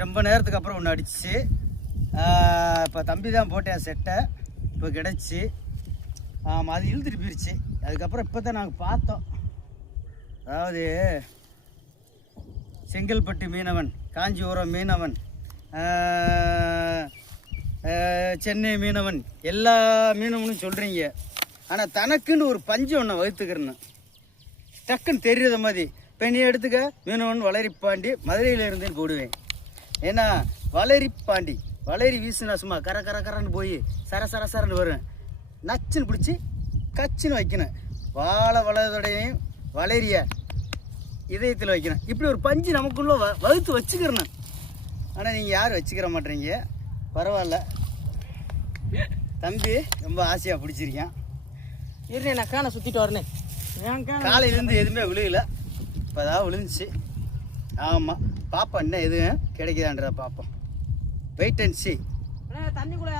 ரொம்ப நேரத்துக்கு அப்புறம் ஒன்று அடிச்சு. இப்போ தம்பி தான் போட்டேன் செட்டை. இப்போ கிடச்சி. ஆமாம், அது இழுத்துட்டு போயிடுச்சு. அதுக்கப்புறம் இப்போ தான் நாங்கள் பார்த்தோம். அதாவது செங்கல்பட்டு மீனவன், காஞ்சிபுரம் மீனவன், சென்னை மீனவன், எல்லா மீனவனும் சொல்கிறீங்க. ஆனால் தனக்குன்னு ஒரு பஞ்சு ஒன்று வகுத்துக்கிறேன்னு டக்குன்னு தெரியாத மாதிரி. இப்போ நீ எடுத்துக்க, மீனவன் வளரிப்பாண்டி மதுரையில் இருந்தேன்னு போடுவேன். ஏன்னா வளரிப்பாண்டி வளரி வீசுனா சும்மா கர கர கரன்னு போய் சர சர சரன்னு வரும். நச்சுன்னு பிடிச்சி கச்சுன்னு வைக்கணும். வாழை வளர்தோடையும் வளரிய இதயத்தில் வைக்கணும். இப்படி ஒரு பஞ்சு நமக்குள்ள வகுத்து வச்சுக்கிறணும். ஆனால் நீங்கள் யாரும் வச்சுக்கிற மாட்டேறீங்க. பரவாயில்ல, தம்பி ரொம்ப ஆசையாக பிடிச்சிருக்கேன். இருந்தே நான் காண சுற்றிட்டு வரனே. காலையிலேருந்து எதுவுமே விழுகல, இப்போ தான் விழுந்துச்சு. ஆமாம், பாப்பா இன்னும் எதுவும் கிடைக்குதான்றத பார்ப்போம். Wait and see. தண்ணிக்குள்ளே